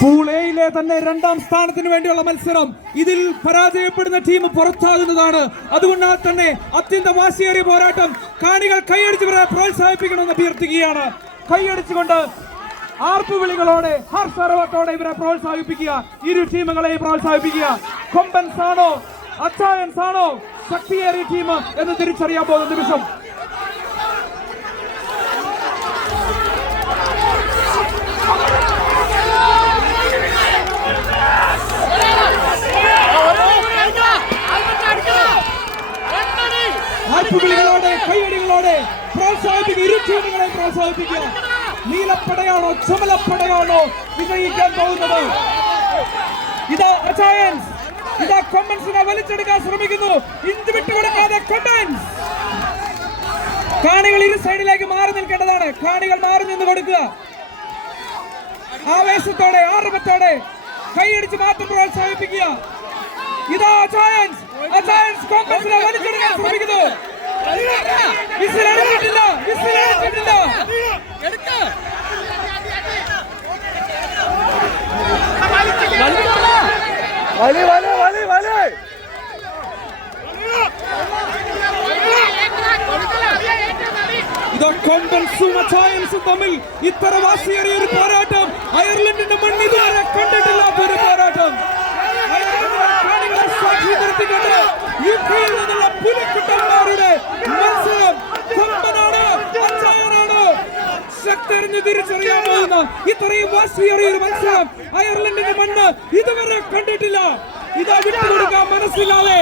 Pool എയിലെ തന്നെ രണ്ടാം സ്ഥാനത്തിന് വേണ്ടിയുള്ള മത്സരം ഇതിൽ പരാജയപ്പെടുന്ന ടീം പുറത്താകുന്നതാണ്. അതുകൊണ്ടാൽ തന്നെ അത്യന്തം വാശിയേറിയ പോരാട്ടം കാണികൾ കൈയടിച്ച് പ്രോത്സാഹിപ്പിക്കണമെന്ന് അഭ്യർത്ഥിക്കുകയാണ്. കൈയടിച്ചുകൊണ്ട് ആർപ്പുവിളികളോടെ വിളികളോടെ ഹർഷാരവത്തോടെ ഇവരെ പ്രോത്സാഹിപ്പിക്കുക. ഇരു ടീമുകളെയും പ്രോത്സാഹിപ്പിക്കുക. കൊമ്പൻസ് ആണോ അച്ചായൻസ് ആണോ ശക്തിയേറിയ ടീം എന്ന് തിരിച്ചറിയാൻ പോകുന്ന നിമിഷം. ആർപ്പുവിളികളോടെ ഇരു ടീമുകളെ പ്രോത്സാഹിപ്പിക്കുക. നീലപ്പടയാണോ ചുമലപ്പടയാണോ വിജയിക്കാൻ പോകുന്നത്? ഇത് അച്ചായൻസ് ഇതാ കൊമ്മൻസിനെ വലിച്ചെടുക്കാൻ ശ്രമിക്കുന്നു. ഇന്ത്യ വിട്ടുകൊടുക്കാതെ കൊമ്മൻസ് കാണികൾ ഇരു സൈഡിലേക്ക് മാറി നിൽക്കേണ്ടതാണ്. കാണികൾ മാറി നിന്ന് കൊടുക്കുക. ആവേശത്തോടെ ആർവത്തോടെ കൈയടിച്ച് മാത്രം പ്രോത്സാഹിപ്പിക്കുക. ഇതാ ചായൻസ് ചായൻസ് കോൺഗ്രസിനെ വലിച്ചെടുക്കാൻ ശ്രമിക്കുന്നു. വലി വലി വലി. കോൺഗ്രസും അച്ചായൻസും തമ്മിൽ ഇത്ര വാശിയേറിയ ഒരു പോരാട്ടം അയർലൻഡിന്റെ മണ്ണിൽ ഇതുവരെ കണ്ടിട്ടില്ലാത്ത ഒരു പോരാട്ടം. സാക്ഷി നിർത്തിക്കൊണ്ട് യുകെയിൽ നിന്നുള്ള പുലിക്കുട്ടന്മാരുടെ മത്സരം കൊമ്പനാണ് അച്ചായനാണ് ശക്തറിഞ്ഞ് തിരിച്ചറിയാൻ ഇത്രയും വാശിയേറിയ ഒരു മത്സരം അയർലൻഡിന്റെ മണ്ണ് ഇതുവരെ കണ്ടിട്ടില്ല. ഇതാ വിട്ടുകൊടുക്കാൻ മനസ്സില്ലാതെ